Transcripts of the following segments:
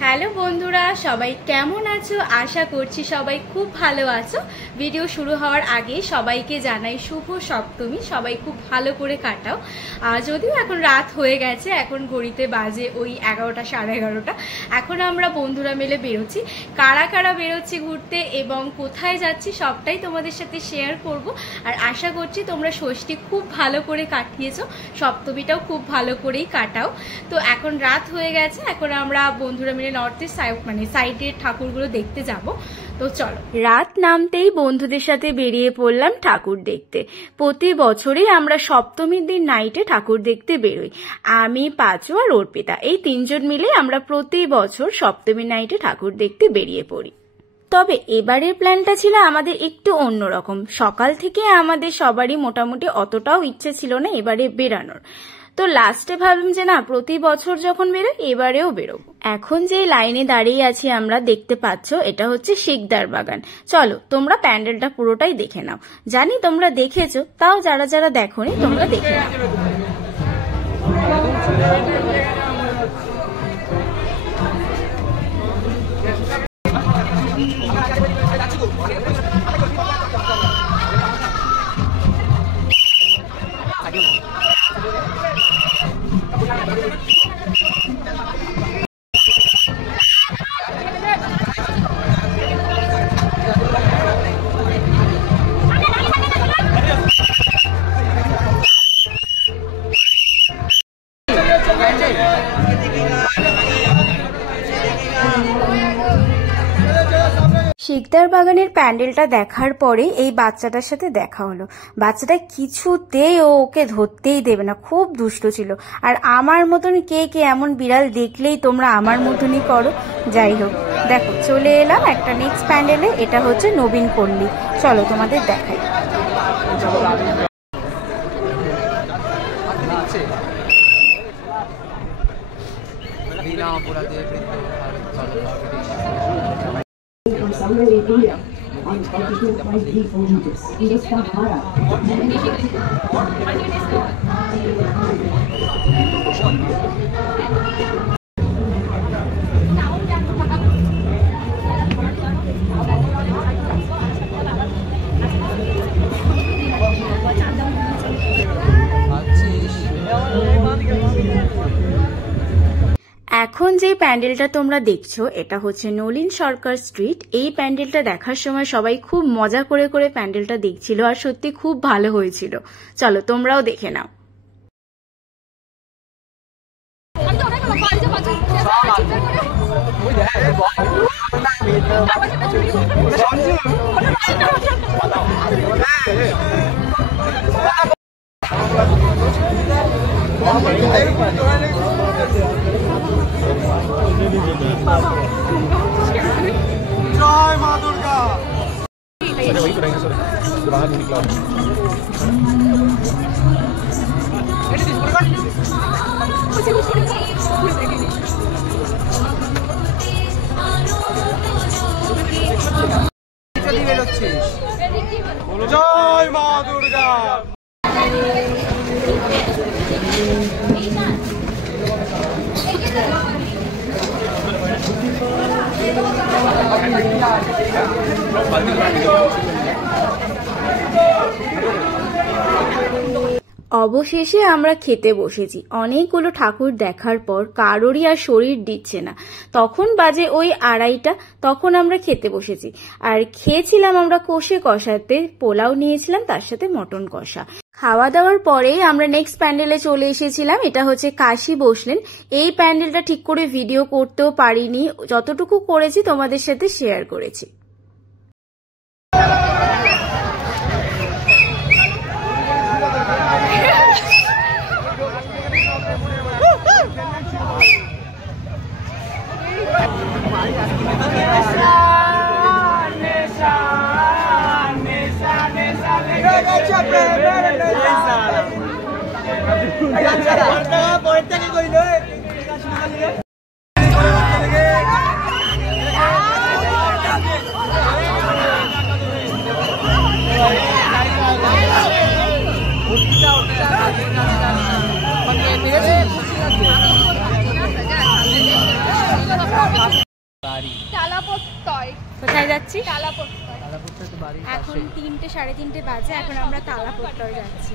Hello বন্ধুরা, সবাই কেমন আছো? আশা করছি সবাই খুব ভালো আছো। ভিডিও শুরু হওয়ার আগে সবাইকে জানাই শুভ সপ্তমী। সবাই খুব ভালো করে কাটাও। যদিও এখন রাত হয়ে গেছে, এখন ঘড়িতে বাজে ওই 11টা সাড়ে 11টা। এখন আমরা বন্ধুরা মিলে বেরোচ্ছি। কারা কারা বেরোচ্ছি ঘুরতে এবং কোথায় যাচ্ছি সবটাই তোমাদের সাথে শেয়ার করব। আর আশা করছি তোমরা ষষ্ঠী খুব ভালো করে কাটিয়েছো, সপ্তমীটাও খুব ভালো করেই কাটাও। তো এখন রাত হয়ে গেছে, এখন আমরা বন্ধুরা মিলে নর্থ ইস্ট সাইডের ঠাকুরগুলো দেখতে যাব। তো চলো, রাত নামতেই বন্ধুদের সাথে বেরিয়ে পড়লাম ঠাকুর দেখতে। প্রতি বছরই আমরা সপ্তমীর দিন নাইটে ঠাকুর দেখতে বেরোই। আমি, পাঁচু আর অর্পিতা, এই তিনজন মিলে আমরা প্রতি বছর সপ্তমীর নাইটে ঠাকুর দেখতে বেরিয়ে পড়ি। তবে এবারের প্ল্যানটা ছিল আমাদের একটু অন্যরকম। সকাল থেকে আমাদের সবারই মোটামুটি অতটাও ইচ্ছে ছিল না এবারে বেরানোর। তো লাস্টে ভাবলাম যে না, প্রতি বছর যখন বেরোই এবারেও বেরোবো। এখন যে লাইনে দাঁড়িয়ে আছি আমরা, দেখতে পাচ্ছ এটা হচ্ছে শিকদার বাগান। চলো তোমরা প্যান্ডেলটা পুরোটাই দেখে নাও। জানি তোমরা দেখেছো, তাও যারা যারা দেখোনি তোমরা দেখে নাও। শিকদার বাগানের প্যান্ডেলটা দেখার পরে এই বাচ্চাটার সাথে দেখা হলো। বাচ্চাটা কিছুতেই ওকে ধরতেই দেবে না, খুব দুষ্ট ছিল। আর আমার মতন কে কে এমন বিড়াল দেখলেই তোমরা আমার মতনই করো। যাই হোক, দেখো চলে এলাম একটা নেক্সট প্যান্ডেলে। এটা হচ্ছে নবীন পল্লী। চলো তোমাদের দেখাই। on 22.3 liters. Ini Sahara. এখন যে প্যান্ডেলটা তোমরা দেখছো এটা হচ্ছে নলিন সরকার স্ট্রিট। এই প্যান্ডেলটা দেখার সময় সবাই খুব মজা করে করে প্যান্ডেলটা দেখছিল, আর সত্যি খুব ভালো হয়েছিল। চলো তোমরাও দেখে নাও। জয় মা দুর্গা। জয় মা দুর্গা। অবশেষে আমরা খেতে বসেছি। অনেকগুলো ঠাকুর দেখার পর কারোরই আর শরীর দিচ্ছে না। তখন বাজে ওই 2:30। তখন আমরা খেতে বসেছি, আর খেয়েছিলাম আমরা কষে কষাতে। পোলাও নিয়েছিলাম, তার সাথে মটন কষা। খাওয়া দাওয়ার পরেই আমরা নেক্সট প্যান্ডেলে চলে এসেছিলাম। এটা হচ্ছে কাশী বসলেন। এই প্যান্ডেলটা ঠিক করে ভিডিও করতেও পারিনি, যতটুকু করেছি তোমাদের সাথে শেয়ার করেছি। কোথায় যাচ্ছি? এখন 3টে 3:30 বাজে, এখন আমরা তালাপট্টয় যাচ্ছি।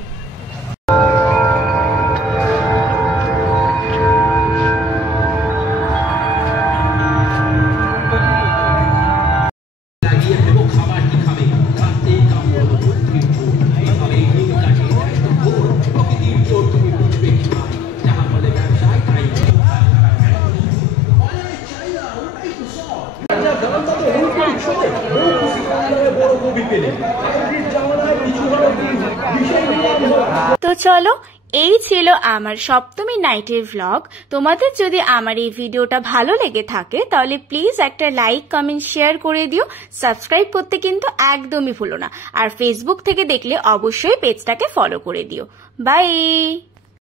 তো চলো, এই ছিল আমার সপ্তমী নাইটের ভ্লগ। তোমাদের যদি আমার এই ভিডিওটা ভালো লেগে থাকে তাহলে প্লিজ একটা লাইক, কমেন্ট, শেয়ার করে দিও। সাবস্ক্রাইব করতে কিন্তু একদমই ভুলো না। আর ফেসবুক থেকে দেখলে অবশ্যই পেজটাকে ফলো করে দিও। বাই।